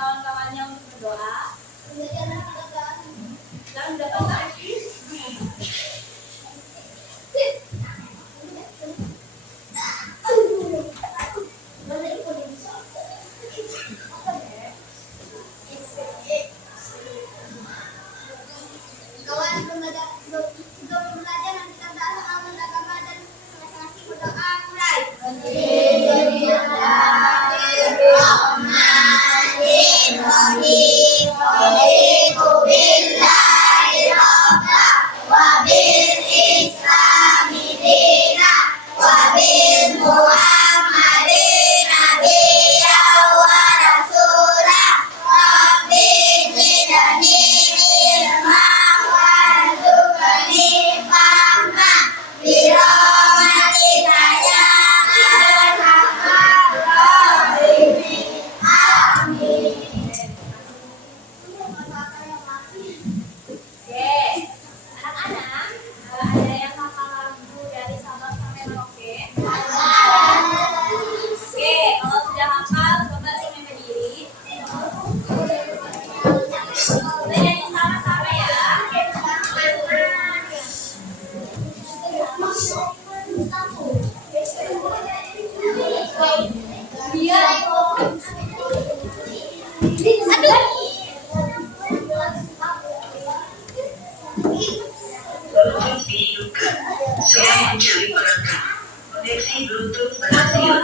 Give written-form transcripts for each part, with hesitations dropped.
kawan-kawannya untuk berdoa. Jangan dapat lagi. Saya mencari perangkat. Koneksi Bluetooth berhasil.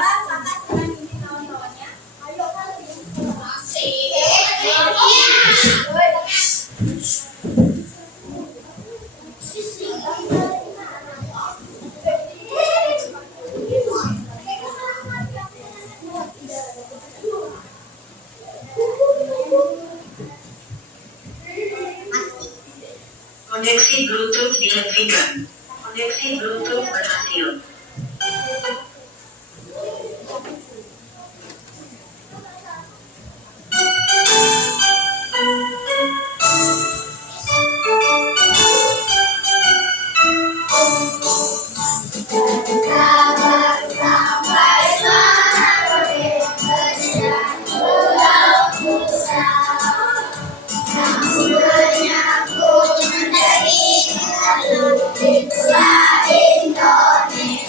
Koneksi Bluetooth dihentikan. Koneksi Bluetooth berhasil. Indonesia.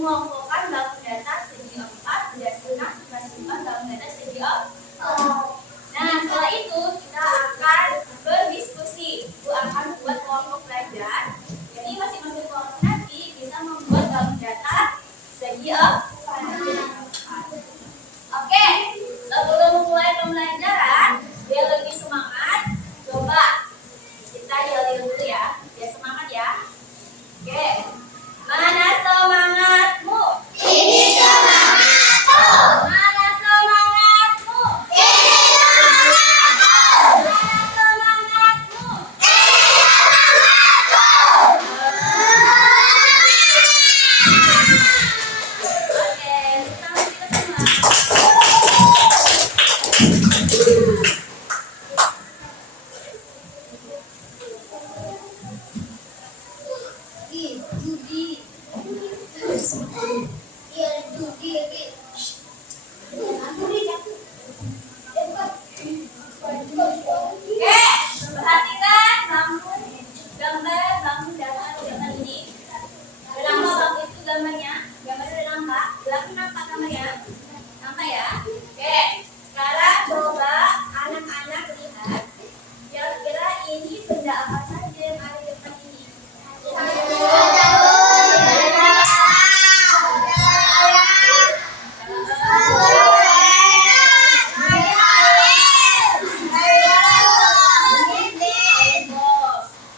mengumpulkan bangun data segi 4 berdasarkan sifat-sifat bangun data segi 4. Nah, setelah itu kita akan berdiskusi. Itu akan buat kelompok belajar. Jadi masing-masing kelompok nanti bisa membuat bangun data segi 4. Oke, sebelum mulai pembelajaran, biar lebih semangat, coba kita yel dulu ya, biar semangat ya. Oke, mana semangatmu? Ini semangatku. Mana semangatmu? Ini semangatku. Mana semangatmu? Ini semangatku. Oke, kita semua. Perhatikan gambar bangun data rujukan ini. Udah nampak bangku itu gambarnya? Gambarnya udah nampak? Belakang nampak gambarnya? Nampak ya? Oke, sekarang coba anak-anak lihat. Kira-kira ini benda apa saja yang ada di depan ini?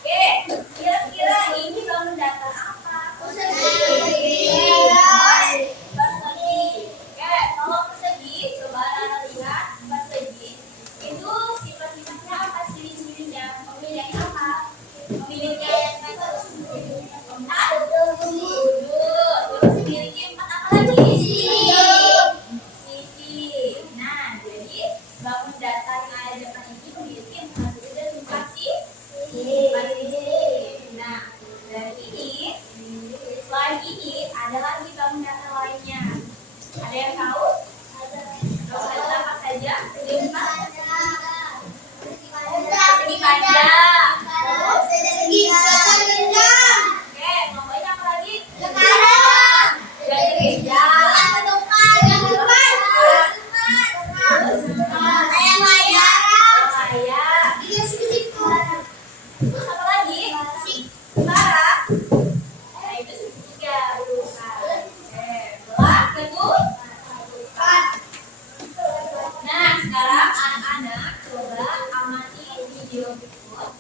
Oke, kira-kira ini bangun data apa? Persegi. Oke, kalau persegi, coba anak lihat persegi. Itu sifat-sifatnya apa, ciri-cirinya? Memiliki apa? Memiliki empat sudut. Terus memiliki empat apa lagi? Sisi. Nah, jadi bangun data yang ada di depan ini memiliki empat sudut dan empat sisi. Nah, dari ini, selain ini ada lagi bangun data lainnya. Ada yang tahu? Bangun data apa saja? Segi empat. Segi panjang. Oke, kelompoknya apa lagi? Jadi genjang. Layar. Terus apa lagi? Utara. Nah, itu segitiga berurusan. Oke, belah ketupat. Nah, sekarang anak-anak coba amati video berikut.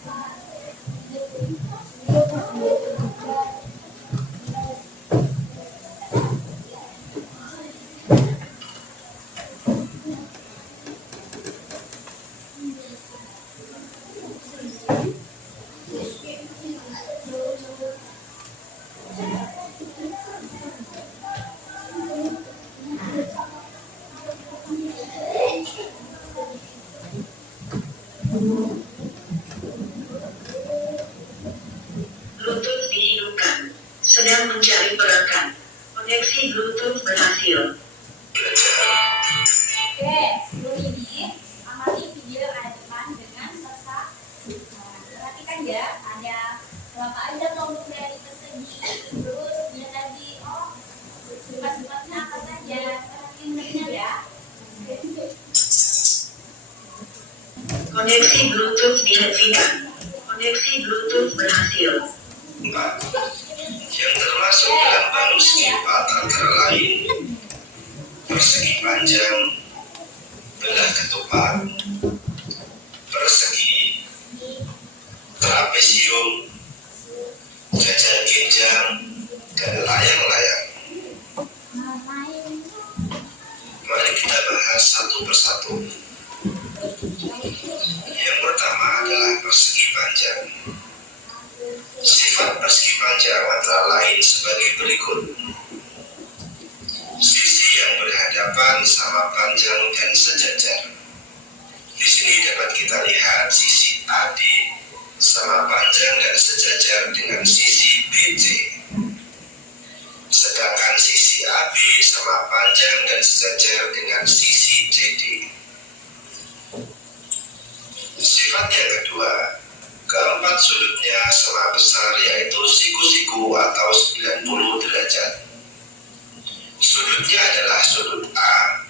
Bluetooth dihidupkan. Sedang mencari perangkat. Koneksi Bluetooth berhasil. Oke, sebelum ini amati video yang ada depan dengan serta. Perhatikan ya, ada berapa aja kelompok dari persegi. Terus dia tadi, sifat-sifatnya apa saja? Perhatikan ya. Koneksi Bluetooth dihentikan. Koneksi Bluetooth berhasil. Yang termasuk dalam bangun segi 4 antara lain persegi panjang, belah ketupat, persegi, trapesium, jajar genjang, dan layang-layang. Mari kita bahas satu persatu. Yang pertama adalah persegi panjang. Sifat persegi panjang antara lain sebagai berikut. Sisi yang berhadapan sama panjang dan sejajar. Di sini dapat kita lihat sisi AD sama panjang dan sejajar dengan sisi BC. Sedangkan sisi AB sama panjang dan sejajar dengan sisi CD. Sifat yang kedua, keempat sudutnya sama besar yaitu siku-siku atau 90 derajat. Sudutnya adalah sudut A,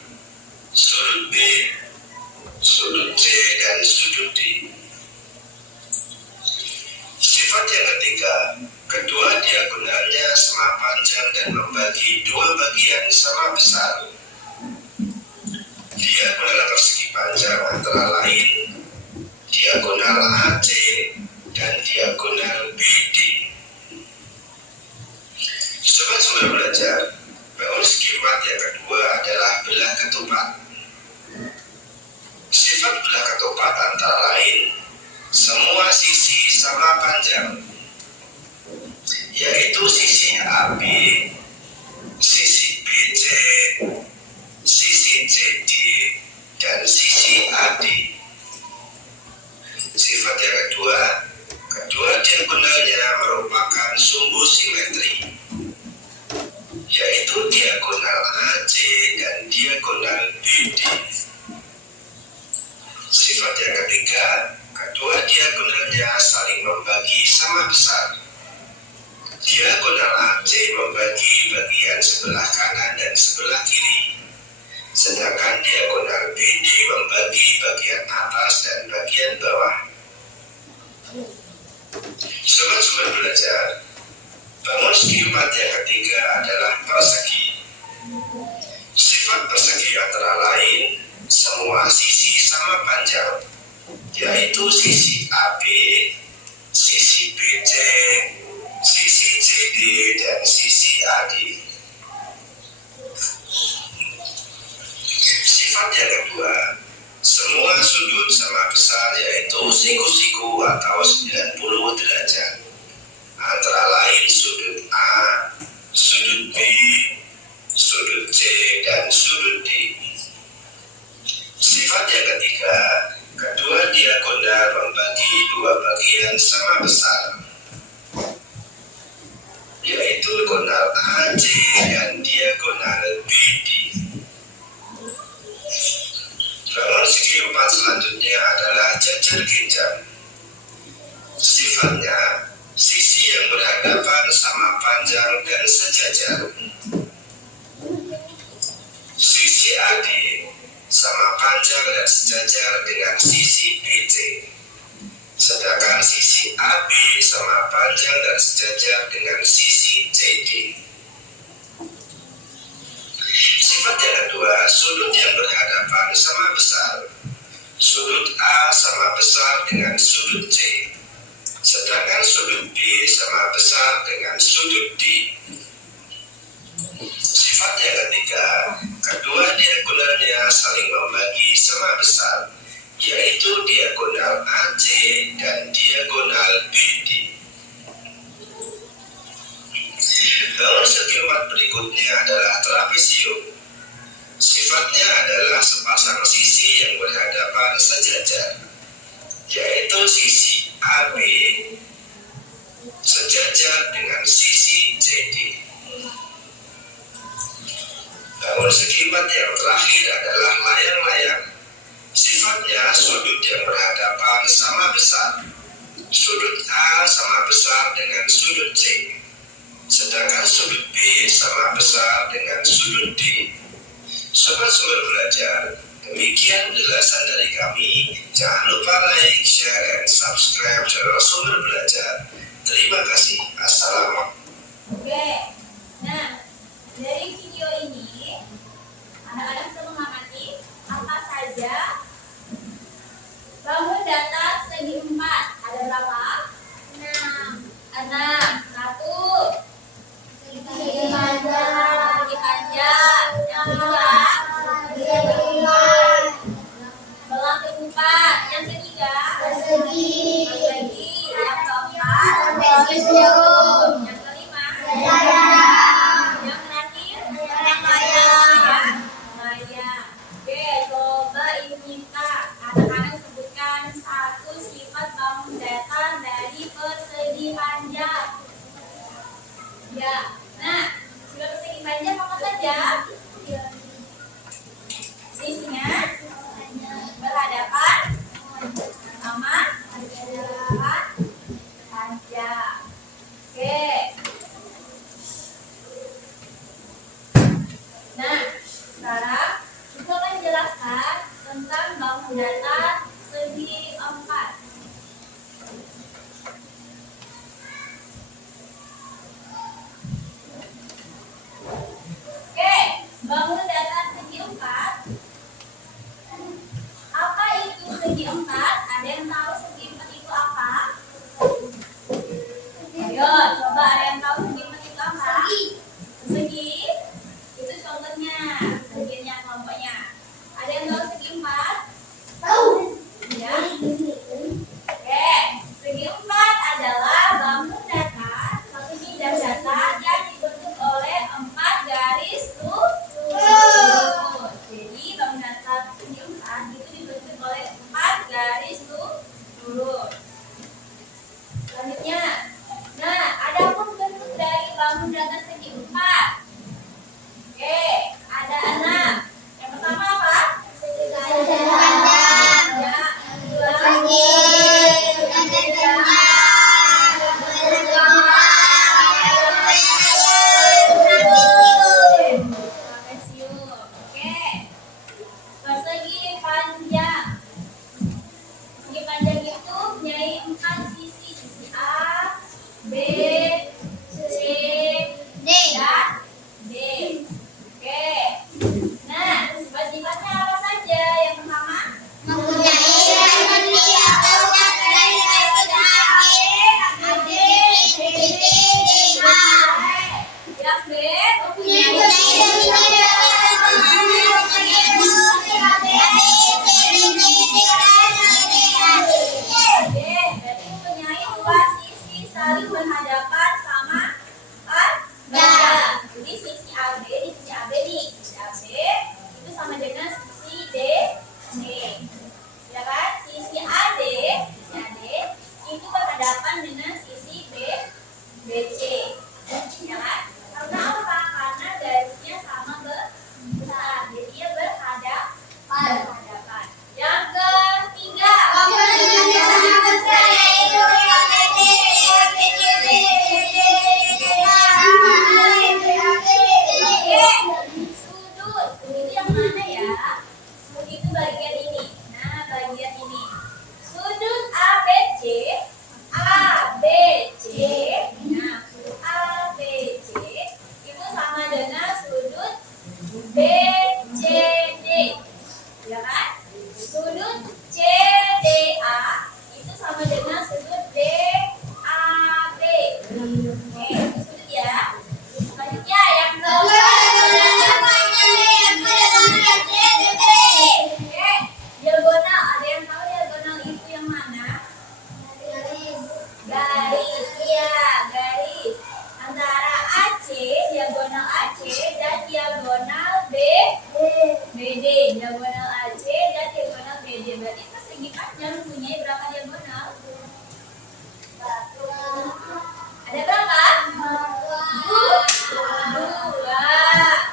sudut B, sudut C, dan sudut D. Sifat yang ketiga, kedua diagonalnya sama panjang dan membagi dua bagian sama besar. Diagonal persegi panjang antara lain diagonal AC dan diagonal BD. Sobat Sumber Belajar, bangun skimat yang kedua adalah belah ketupat. Sifat belah ketupat antara lain semua sisi sama panjang, yaitu sisi AB, sisi BC, sisi CD, dan sisi AD. Sifat yang kedua, kedua diagonalnya merupakan sumbu simetri, yaitu diagonal AC dan diagonal BD. Sifat yang ketiga, kedua diagonalnya saling membagi sama besar. Diagonal AC membagi bagian sebelah kanan dan sebelah kiri, sedangkan diagonal BD membagi bagian atas dan bagian bawah. Sobat Sumber Belajar, bangun skimat yang ketiga adalah persegi. Sifat persegi antara lain semua sisi sama panjang, yaitu sisi AB, sisi BC, sisi CD, dan sisi AD. Sifat yang kedua, semua sudut sama besar, yaitu siku-siku atau 90 derajat, antara lain sudut A, sudut B, sudut C, dan sudut D. Sifat yang ketiga, kedua diagonal membagi dua bagian sama besar, yaitu diagonal AC dan diagonal BD. Bangun segi empat selanjutnya adalah jajar genjang. Sifatnya, sisi yang berhadapan sama panjang dan sejajar. Sisi AD sama panjang dan sejajar dengan sisi BC, sedangkan sisi AB sama panjang dan sejajar dengan sisi CD. Sifat yang kedua, sudut yang berhadapan sama besar. Sudut A sama besar dengan sudut C, sedangkan sudut B sama besar dengan sudut D. Sifat yang ketiga, kedua diagonalnya saling membagi sama besar, yaitu diagonal AC dan diagonal BD. Bangun segi empat berikutnya adalah trapesium. Sifatnya adalah sepasang sisi yang berhadapan sejajar, yaitu sisi AB sejajar dengan sisi CD. Bangun segi empat yang terakhir adalah layang-layang. Sifatnya sudut yang berhadapan sama besar. Sudut A sama besar dengan sudut C, sedangkan sudut B sama besar dengan sudut D. Sobat Sumber Belajar, demikian penjelasan dari kami. Jangan lupa like, share, dan subscribe channel Sumber Belajar. Terima kasih. Assalamualaikum. Oke, nah dari video ini anak-anak bisa mengamati apa saja bangun datar segi empat. Ada berapa? 6. 1. Segi panjang. Yang kedua, belah keempat. Yang ketiga, persegi. Yang keempat, trapesium. Yang kelima, yang terakhir, layang. Oke, coba ibu minta anak-anak sebutkan satu sifat bangun datar dari persegi panjang. Ya, nah, sudah persegi panjang apa saja? Sisinya berhadapan sama panjang. Oke. bangun datar segi 4. Oke, ada 6. Yang pertama apa? Segi panjang. Ya, yang kedua trapesium. Oke. Persegi panjang. Persegi panjang itu mempunyai 4 sisi. Sisi A, B, C, dan D. Oke. Nah, sifat-sifatnya apa saja? Yang pertama, yang B berarti mempunyai 2 sisi saling berhadapan sama badan. Jadi sisi AB di sisi AB nih, sisi AB itu sama dengan sisi D. Ya kan? Sisi AD itu berhadapan dengan sisi BC. Ya kan? Karena apa? Karena garisnya sama besar. Jadi dia berhadapan. Yang ketiga, sudut. Itu yang mana ya? Itu bagian ini. Nah, bagian ini. Sudut ABC. Nah, sudut ABC itu sama dengan sudut BCD. Ya kan? Sudut CDA itu sama dengan sudut DAB. Oke, itu sudut ya. Selanjutnya yang diagonal. Ada yang tahu diagonal itu yang mana? Garis. Iya, garis. Antara AC, diagonal AC dan diagonal BD. Diagonal AC dan diagonal BD. Berarti persegi panjang mempunyai berapa diagonal? Ada berapa? 2.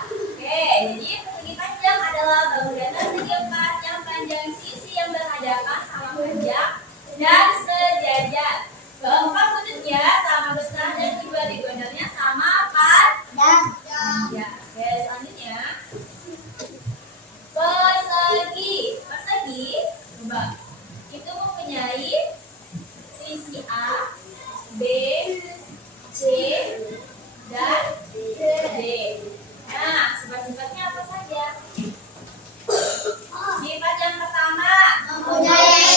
Oke, jadi persegi panjang adalah bangun datar segi 4 yang panjang sisi yang berhadapan sama panjang dan sejajar. Keempat sudutnya sama besar dan kedua diagonalnya sama panjang. Ya, oke, selanjutnya persegi coba itu mempunyai sisi A, B, C, dan D. Nah, sifat-sifatnya apa saja? Sifat yang pertama, mempunyai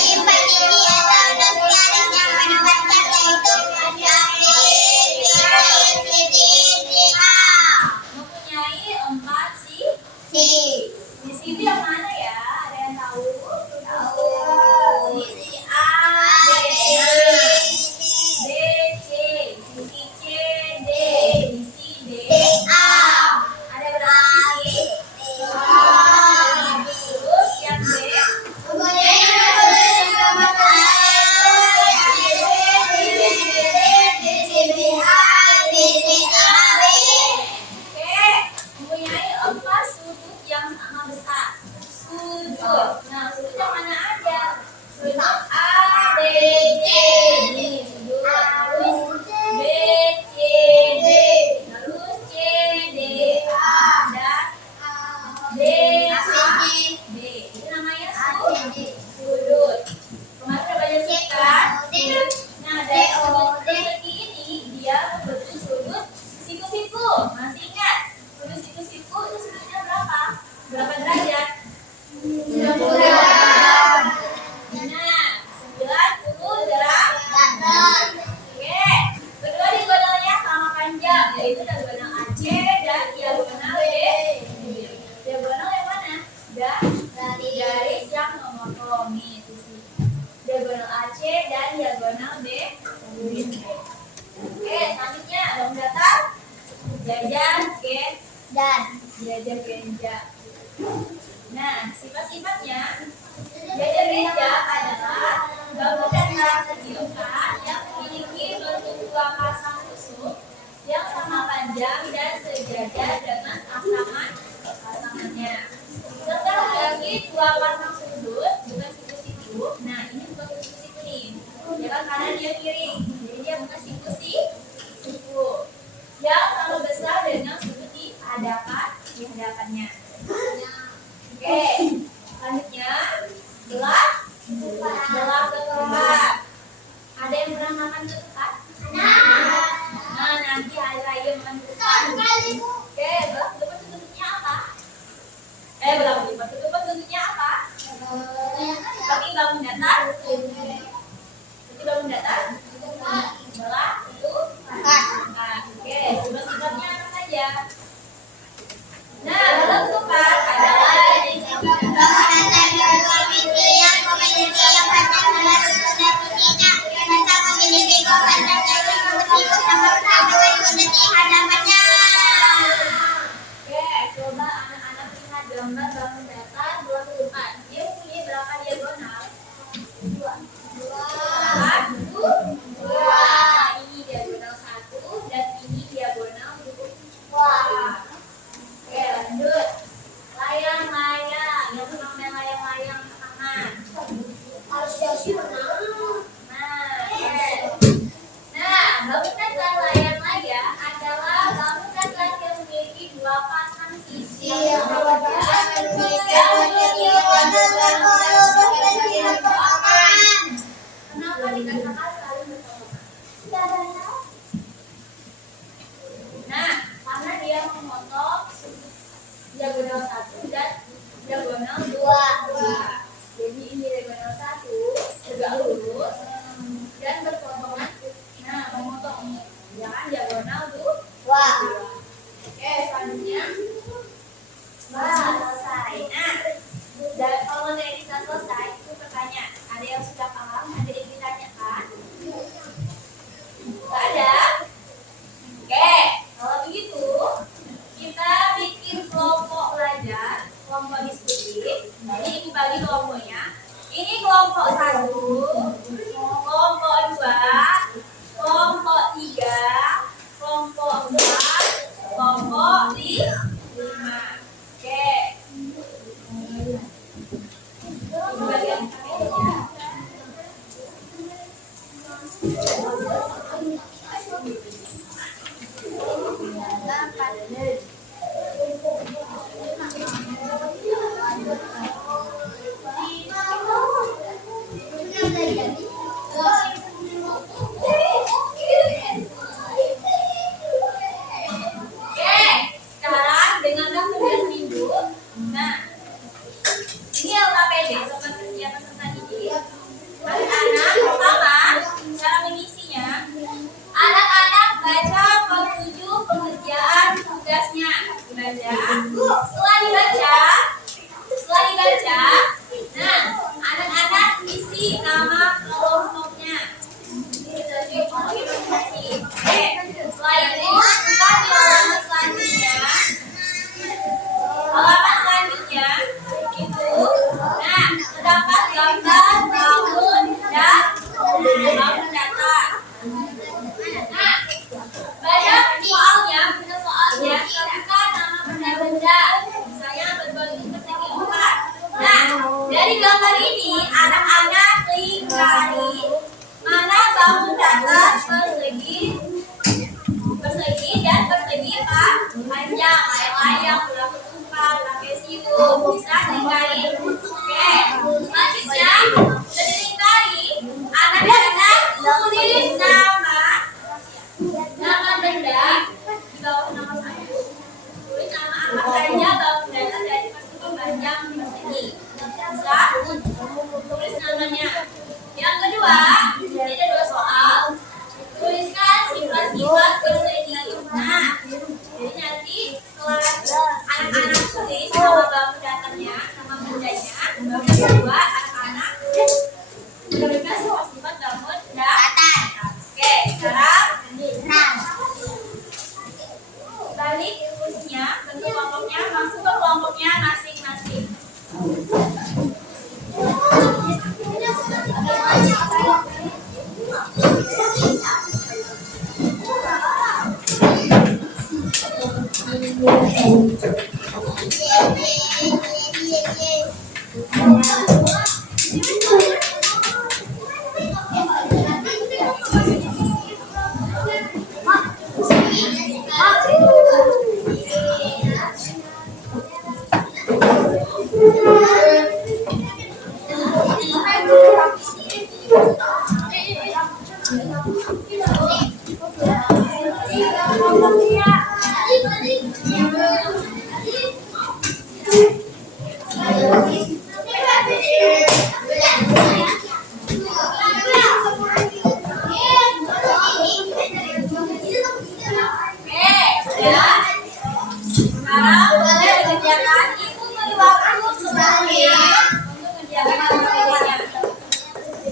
4 sisi. Sisi itu yang mana ya? Ada yang tahu? Sisi A, B, C, sisi C, D, sisi D, A. Ada berapa sisi? Terus yang B, oke, mempunyai 4 sudut yang sama besar. Sudut. Nah, sudut yang mana aja? Sudut A, B, C. Ini sudut. Terus B, C, D. Terus C, D, A. Dan D, A, D. Itu namanya sudut. Kemarin udah belajar sudut. Nah, dari sudut persegi ini dia membentuk sudut siku-siku. Masih ingat? Sudut siku-siku itu sudutnya berapa? Berapa derajat? 90 derajat. Nah, 90 derajat. Oke. Kedua diagonalnya sama panjang, yaitu diagonal AC dan diagonal B. Diagonal yang mana? Garis yang memotong nih sisi. Diagonal AC dan diagonal B. Oke, selanjutnya bangun datar jajar genjang. Nah, sifat-sifatnya jajar genjang adalah bangun datar segi 4 yang memiliki bentuk 2 pasang tusuk yang sama panjang dan sejajar dengan pasangannya. Serta bagi dua pasang sudut bukan siku-siku. Nah, ini bukan siku-siku nih. Dia kan kanan, dia kiri. Jadi dia bukan siku-siku. Yang sama besar dengan sudut di hadapannya. Oke, selanjutnya belah ketupat. Ada yang pernah makan ketupat? Nah, nanti hari raya makan ketupat. Oke, belah ketupat bentuknya apa? Belah ketupat bentuknya apa? Seperti bangun datar. Belah ketupat. Oke, sifat-sifatnya apa saja? Nah, belah ketupat adalah coba anak-anak lihat gambar bangun datar belah ketupat. Dia punya berapa diagonal? Dua. Ini diagonal 1 dan ini diagonal 2. Oke, lanjut. Layang-layang. Yang pernah main layang-layang ke tangan. Bangun datar layang-layang adalah bangun datar yang memiliki dua pasang sisi. Kenapa dikatakan saling bertolak? Nah, karena dia memotong diagonal 1 dan diagonal 2. Jadi ini diagonal 1 tegak lurus dan berpotongan. Nah, memotong jangan diagonal 2. Oke, selanjutnya selesai. Nah, dan kalau materi kita selesai, itu pertanyaan. Ada yang sudah paham? Ada yang ditanyakan? Tidak ada? Oke, kalau begitu kita bikin kelompok belajar, kelompok diskusi. Jadi ini bagi kelompoknya. Ini kelompok 1, kelompok 2, kelompok 3, kelompok 4, kelompok 5. Oke. Ini bagian kami ya. Sekarang dengarkan tugas minggu. Nah, ini LKPD, lembar kerja peserta didik. Anak-anak, pertama, cara mengisinya. Anak-anak baca petunjuk pengerjaan tugasnya. Dibaca. Setelah dibaca, nah, anak-anak isi nama kelompoknya. Oke, setelah itu buka di halaman selanjutnya. Nah, terdapat gambar bangun datar. Nah, banyak soalnya, tentukan nama benda-benda. Misalnya berbagi persegi 4. Nah, dari gambar ini anak-anak klik cari mana bangun datar persegi dan persegi panjang, layang-layang, bola ketupat, trapesium, bisa dicari. Oke, selanjutnya sudah dicari, anak-anak tulis nama benda di bawah nama saya. Tulis nama apa saja bangun datar dari persegi panjang persegi. Bisa tulis namanya. Yang kedua, ini ada 2 soal. Tuliskan sifat-sifat persegi. Nah, jadi nanti setelah anak-anak tulis nama bangun datarnya, nama bendanya, baru kedua anak-anak tuliskan sifat-sifat bangun datar. Oke, sekarang balik kursinya, bentuk kelompoknya, masuk ke kelompoknya masing-masing.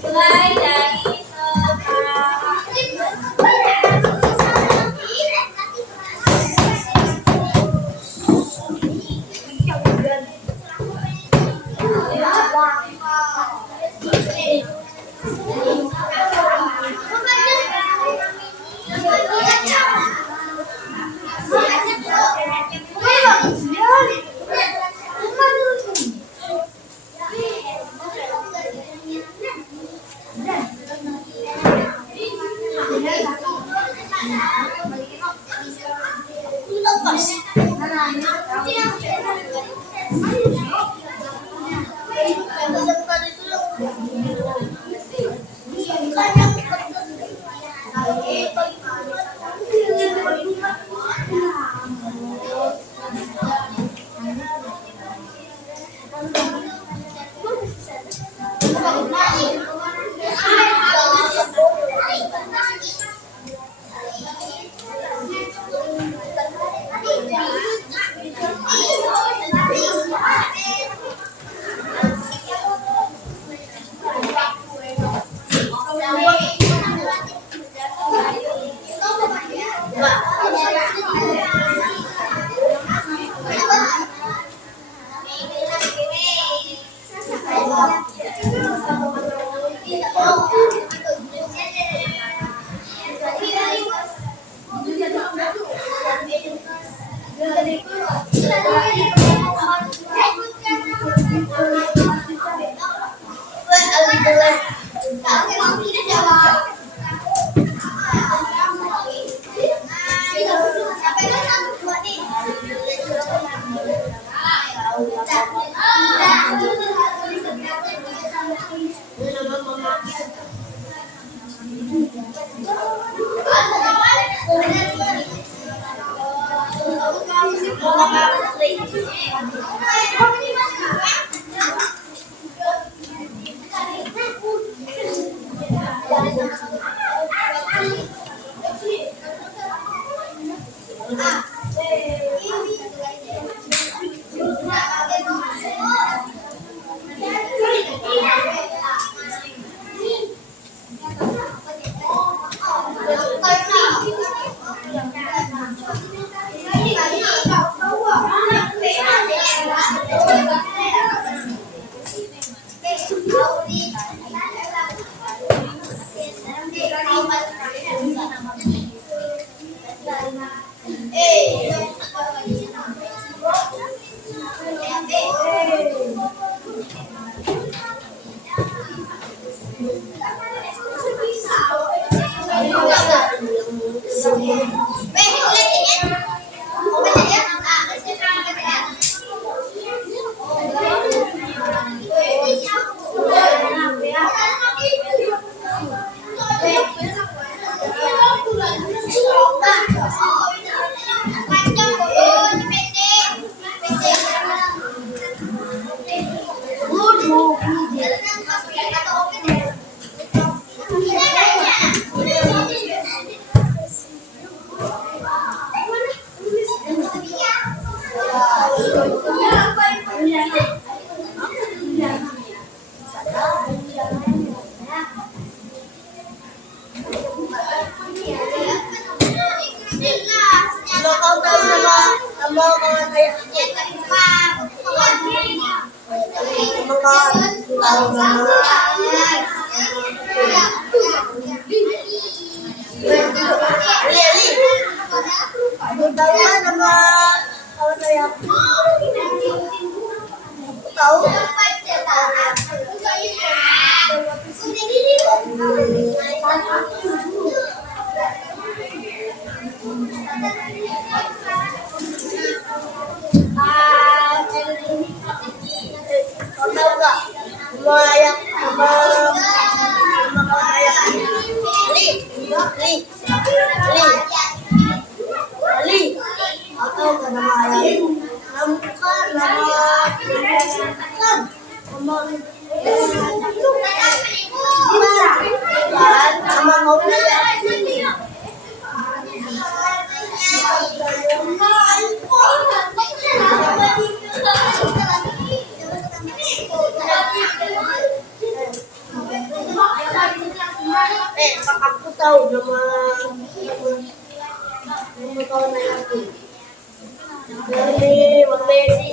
Mulai dari Tahu Tahu? Kau tahu nggak? Melayak sama melayak. Ali. Kau tahu nggak nama melayak? Nama bukan nama kan. Nama mobil. Aku tahu nama kawan aku. Ini Messi.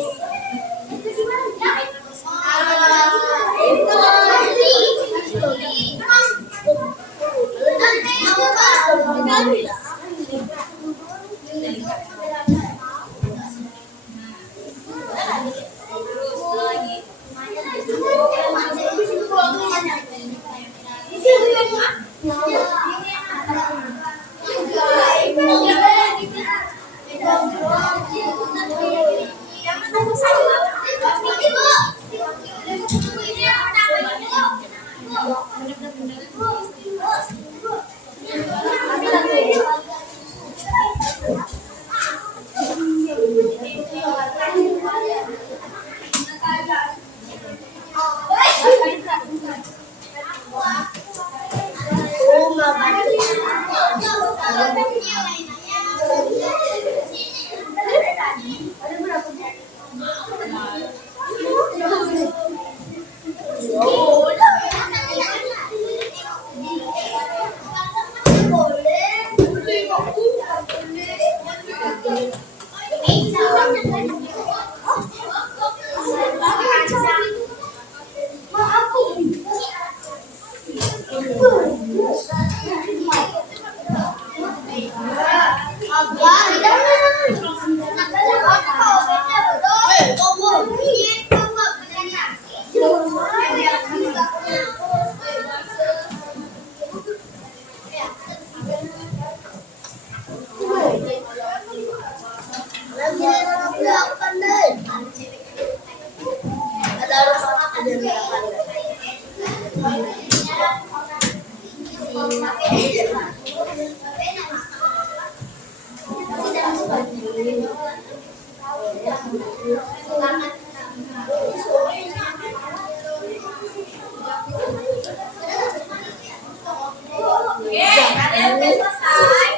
Kalian udah selesai?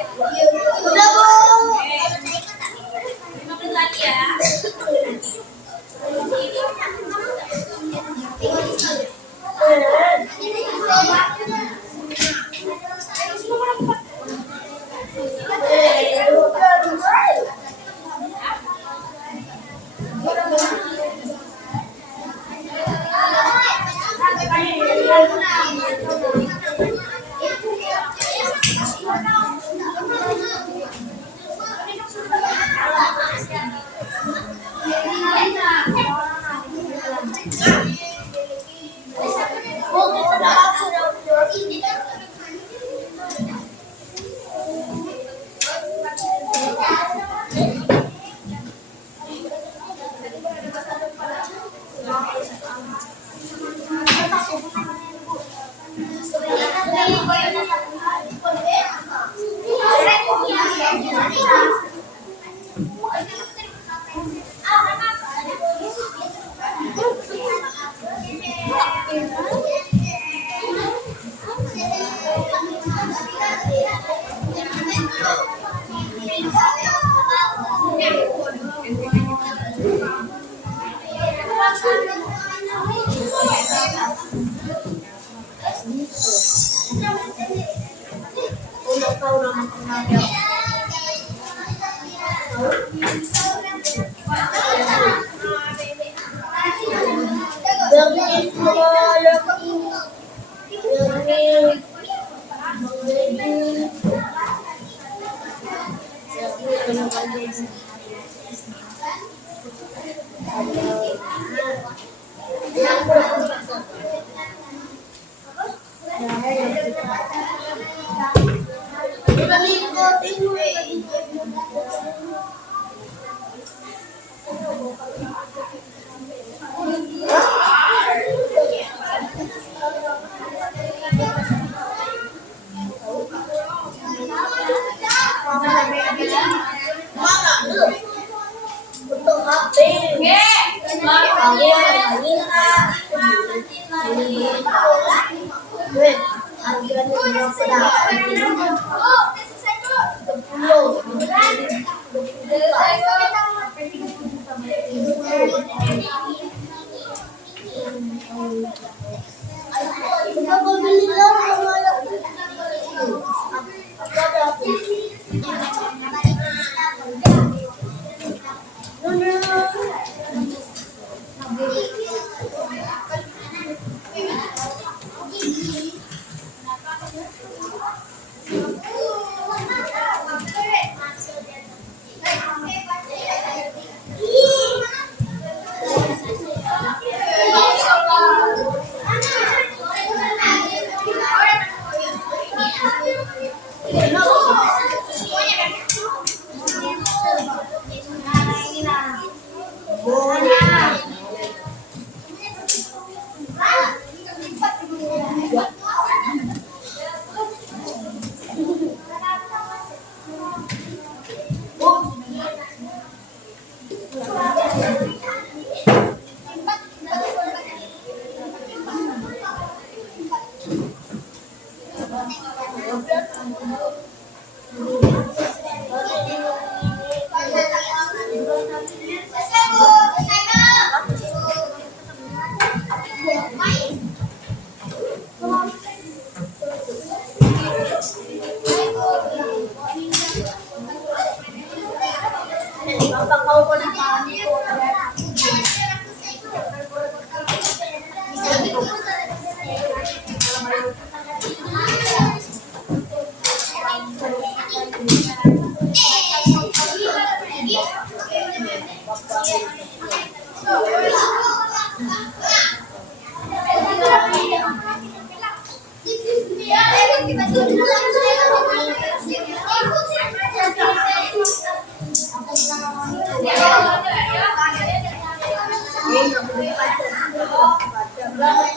Udah, Bu. 5 menit lagi ya. Udah tahu nama penanya. Yang Untuk HP. Oke. Aku ada Bisa 5 menit lagi. Wait, harganya berapa? 10. Kenapa beli lagi sama apa ada aku?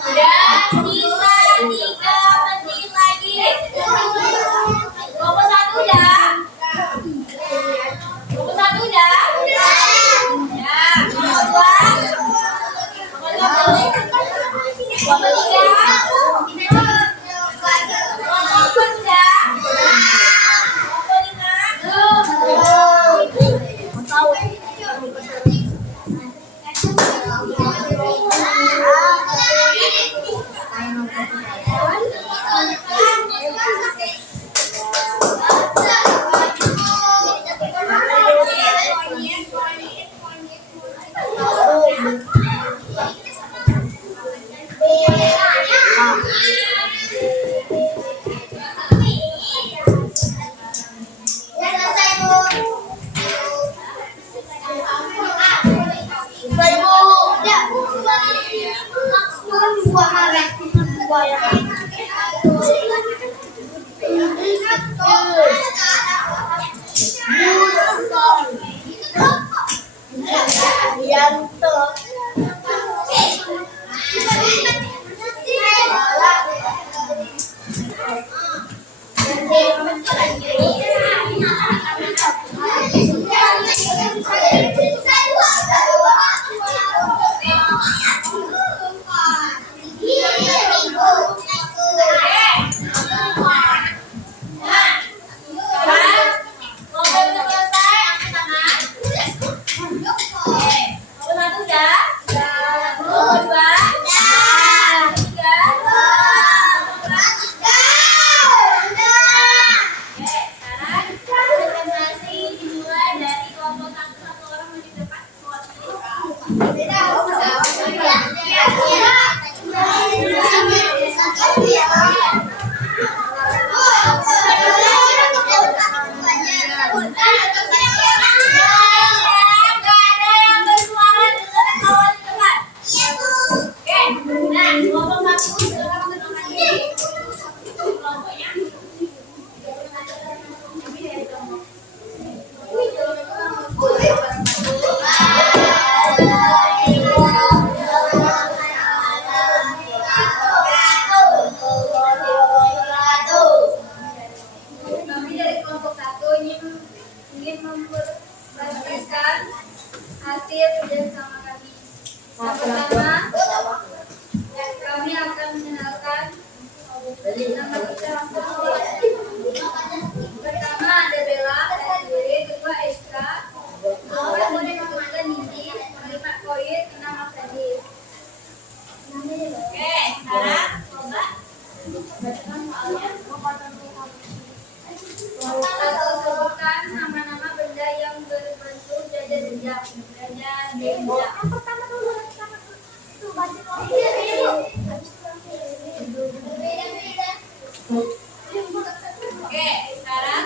Udah sisa 3 menit lagi. 21 udah? 21 udah? Ya, 22. 21 pastikan hasil kerjasama kami. Yang pertama, kami akan mengenalkan nama kita masing-masing. Pertama ada Bella, SWD, kedua Eka, keempat menyebutkan Nindi, 5 koin, 6 Mas Adi. Oke, sekarang coba bacakan soalnya. Satu, sebutkan nama-nama benda yang berbentuk jajar benda. Jajar benda. Oke, sekarang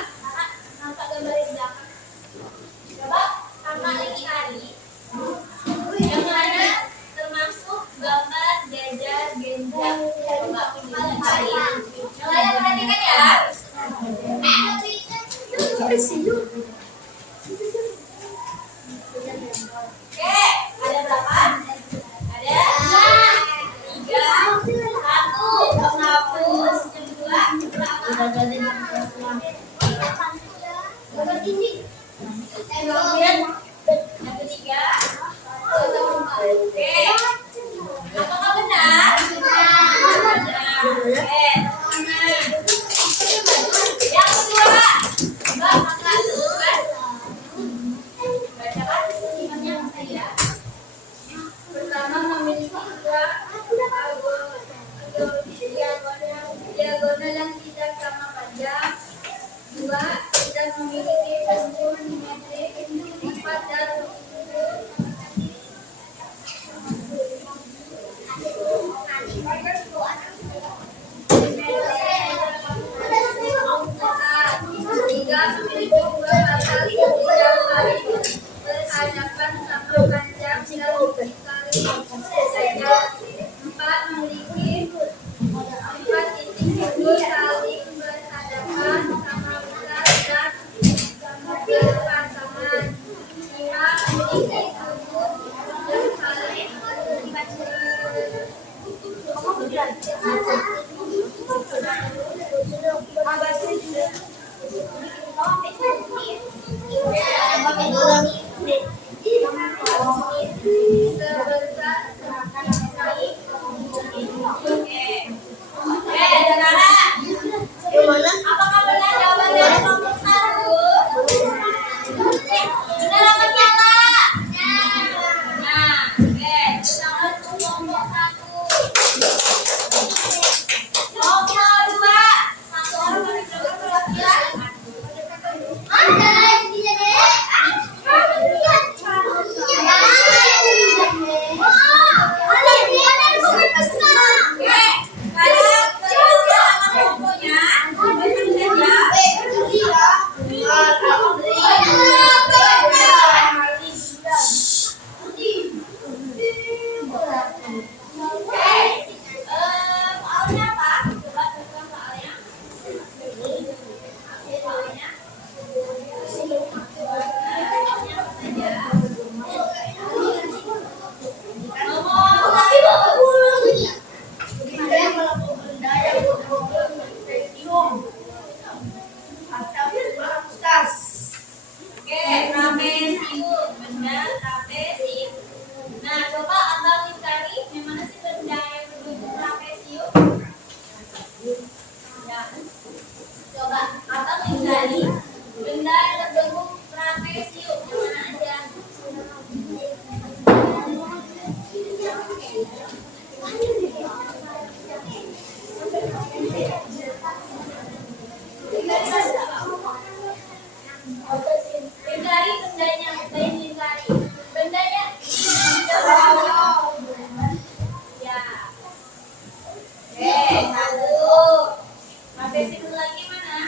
nampak gambar di belakang. Coba kakak lingkari yang mana termasuk gambar jajar benda. Coba lingkari. Mulai perhatikan ya. Oke, ada berapa? Ada 3, 1, menghapus, yang kedua, yang ketiga, oke, apakah benar? Benar. Oke, yang kedua, coba kakak sebutkan. Bacakan imannya saya. Pertama memiliki dua diagonal yang tidak sama panjang. 2, tidak memiliki bentuk simetrik. 4, dan tiga memiliki dua batang yang saling berhadapan sama panjang dan dikali saja. 4, memiliki 4 titik itu saling berhadapan sama besar dan berpasangan. 5, memiliki sudut yang saling apakah benar jawaban dari nomor 1? Benar apa salah? Nah, oke, kita untuk nomor 1. Nomor 2, satu orang menunjukkan perwakilan. Soalnya apa? Coba buka soalnya. Oke, trapesium, benda trapesium. Nah, coba abang cari yang mana sih benda yang berbentuk trapesium? Ya. Coba abang cari benda yang berbentuk trapesium yang mana aja? Lingkari bendanya, lingkari bendanya ya. Oke, 1. Trapesium lagi mana?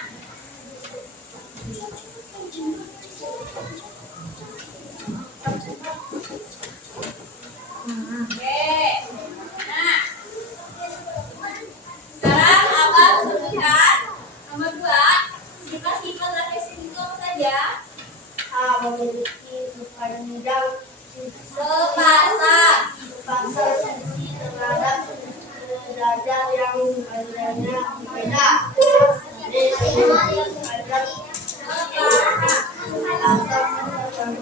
Oke. Nah, sekarang abang sebutkan nomor 2. Sifat-sifat trapesium itu apa saja? Memiliki sepanjang Sepasang. sisi terhadap derajat yang panjangnya berbeda. Jadi panjang Sepasang. atas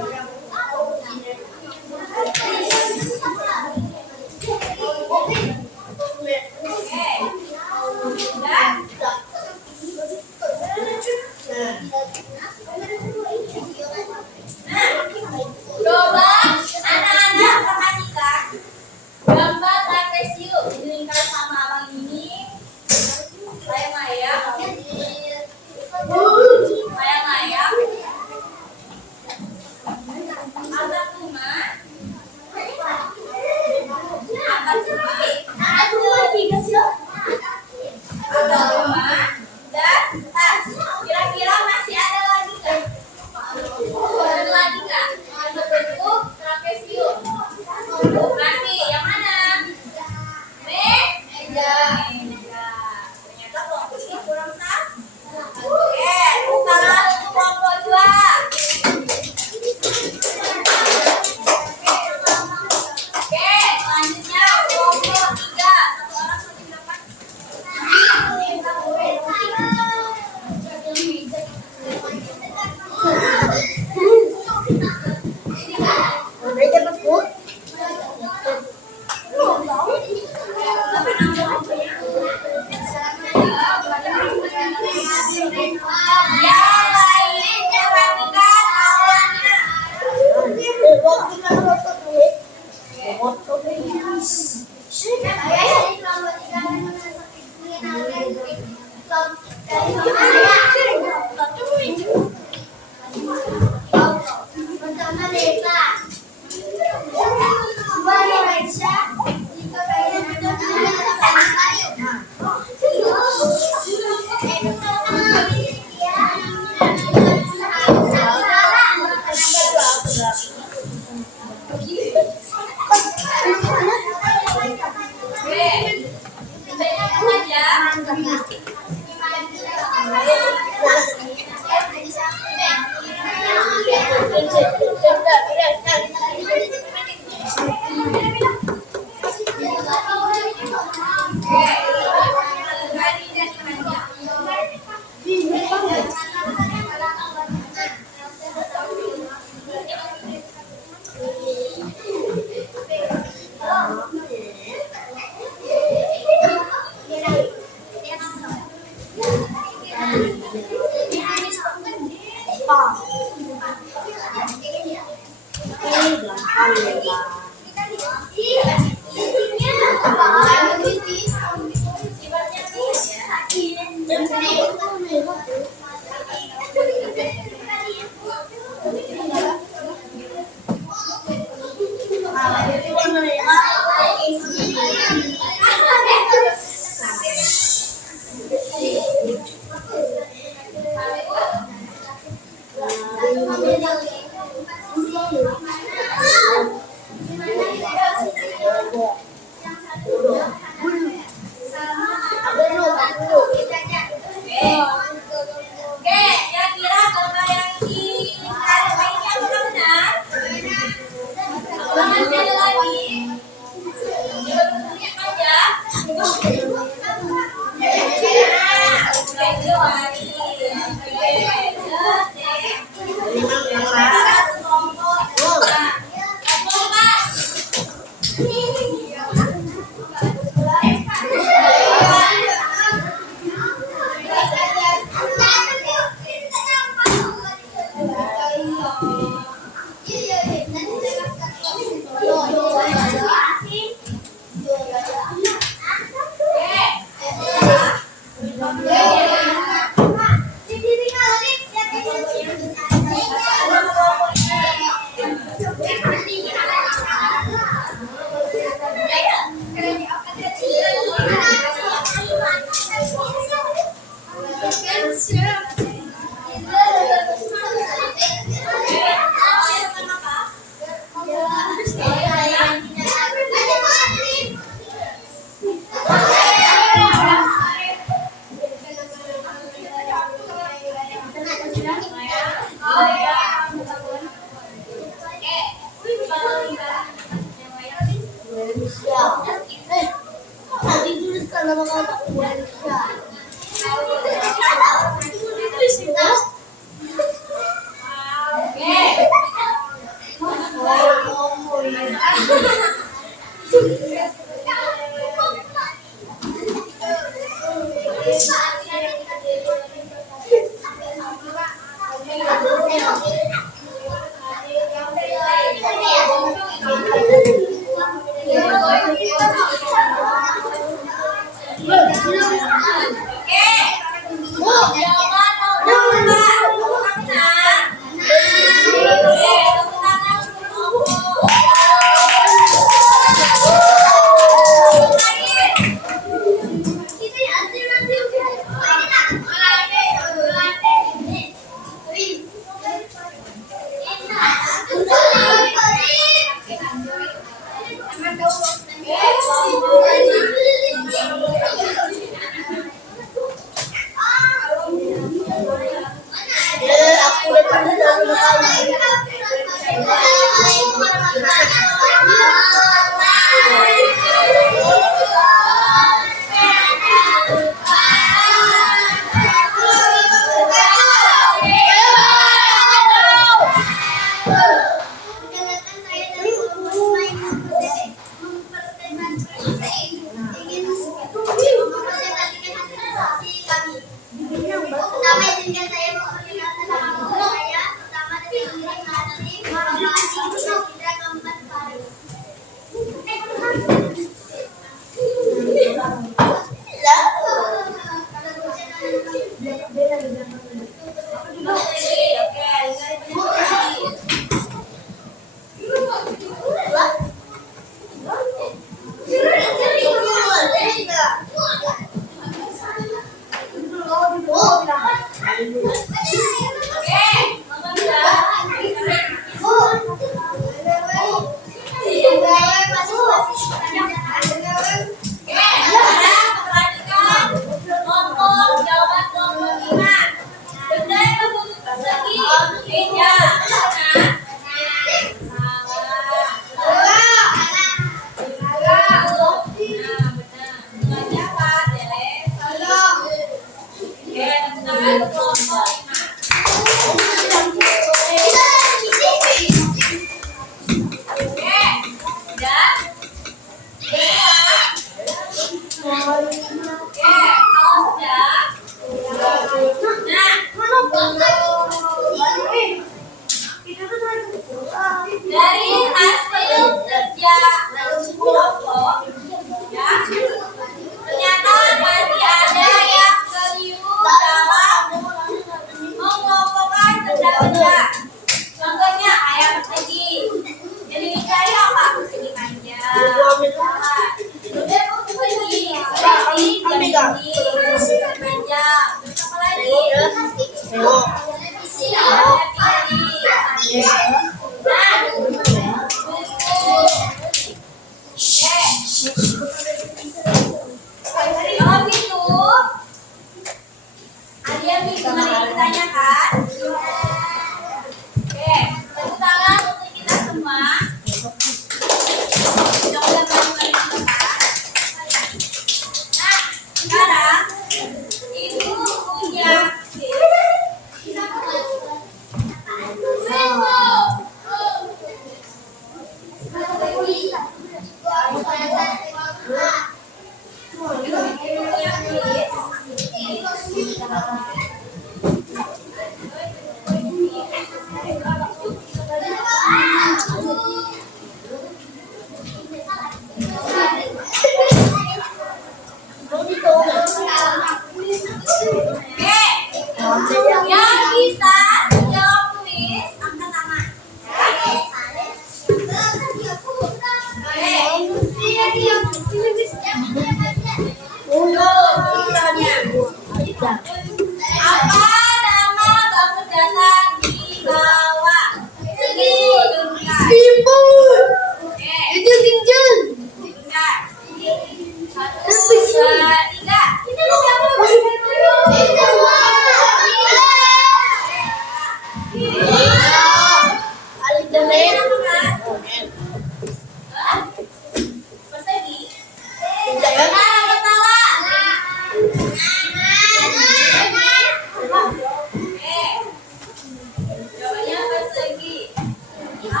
Apa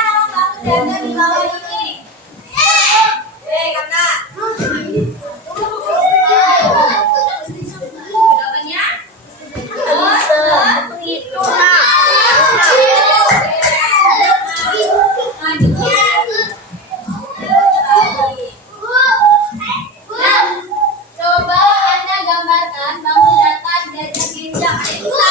nama bangun jaga di bawah ini? Kakak. Jawabannya? Coba Anda gambarkan bangun datar gajah ginjal. Bisa?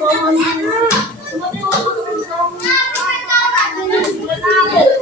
Jawabannya benar. Tepuk tangan. Ada yang bisa tangan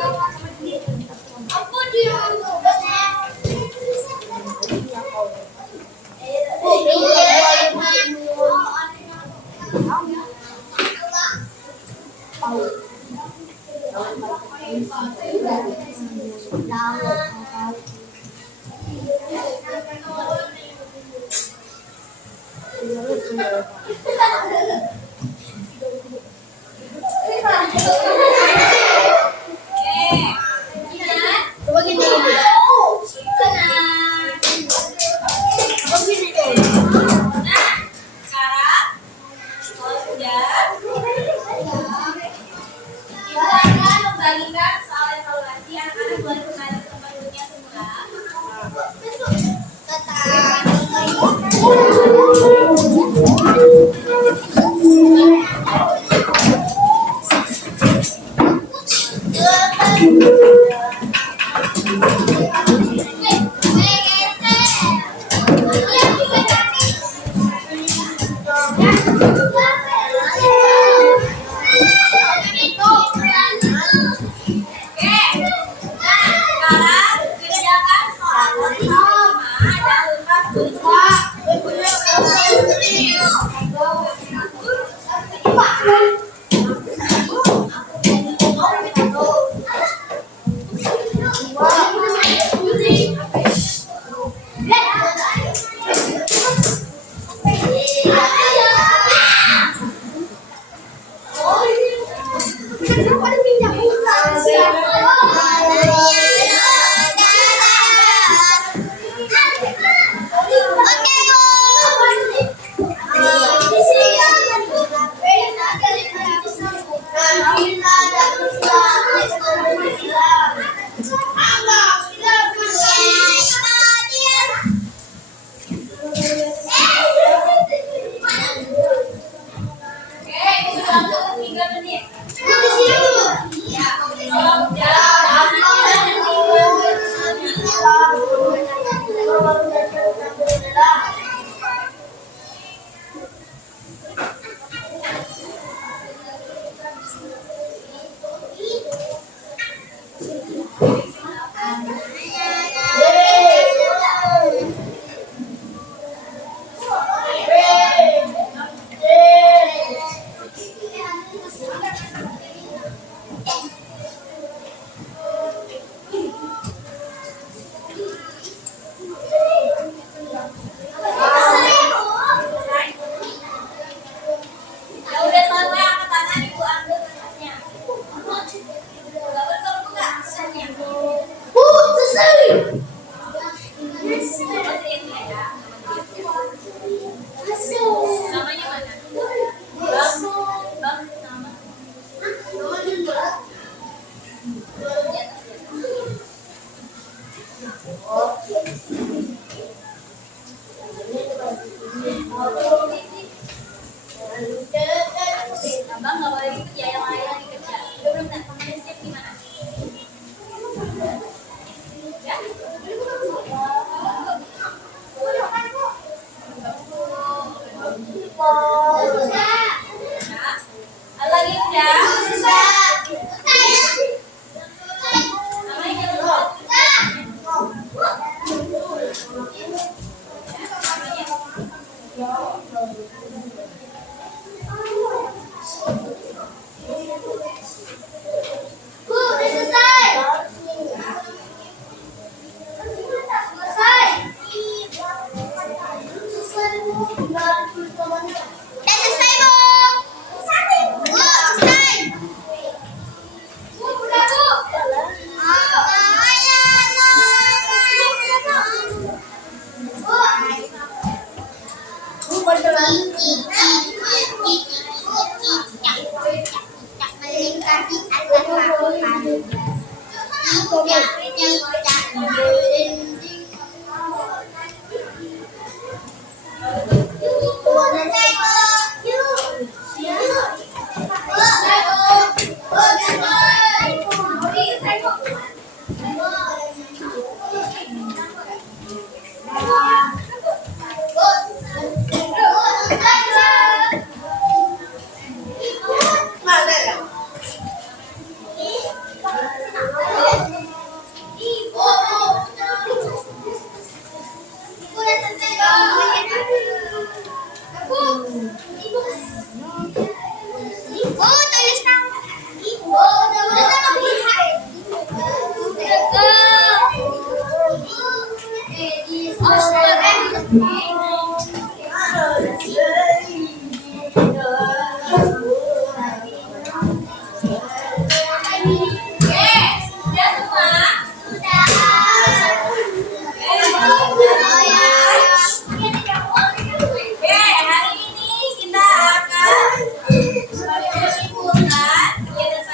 Oke, hari ini kita akan menyimpulkan kegiatan pada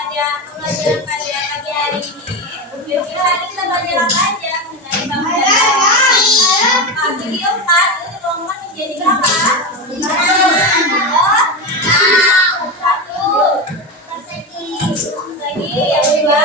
pelajaran pada pagi hari ini. Kira-kira hari kita belajar apa aja mengenai bangunan segi 4 itu kelompok menjadi berapa? Satu. Persegi yang kedua.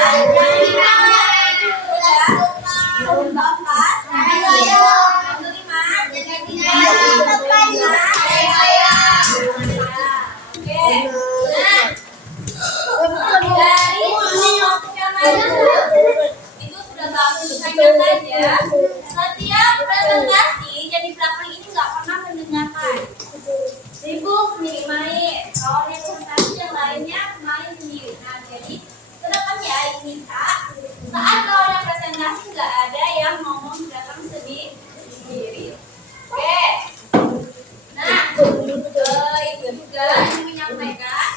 Itu sudah bagus hanya saja setiap presentasi jadi pelakon ini nggak pernah mendengarkan, sibuk sendiri main. Kalau yang presentasi yang lainnya main sendiri. Nah jadi kedepannya minta saat kalau ada presentasi nggak ada yang ngomong datang sendiri. Oke. Nah itu juga yang menyampaikan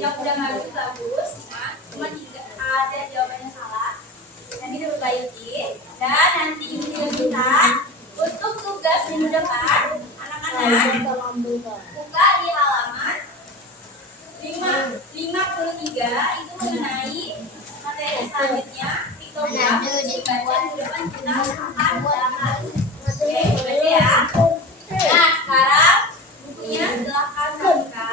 yang udah bagus. Nah, cuma ada jawabannya salah. Nanti diperbaiki dan nanti ibu juga minta untuk tugas minggu depan anak-anak buka di halaman 53 itu mengenai materi selanjutnya piktogram dibaca di depan kita akan bahas. Oke, berarti ya. Nah, sekarang bukunya silahkan buka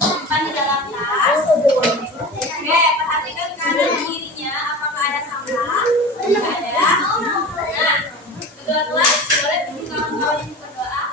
simpan di dalam tas. Oke, perhatikan kanan kirinya apakah ada sampah? Tidak ada. Nah, kedua kelas boleh tunggu kawan-kawan yang berdoa.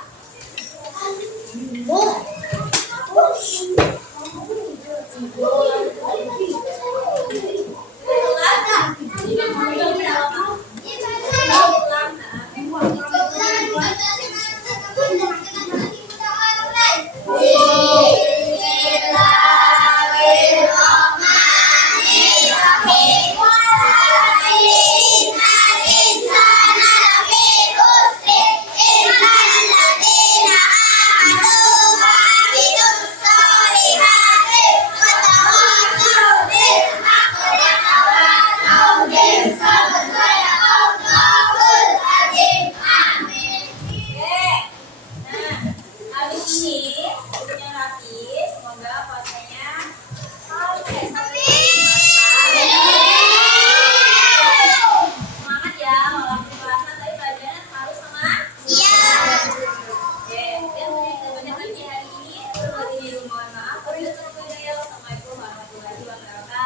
Assalamualaikum warahmatullahi wabarakatuh.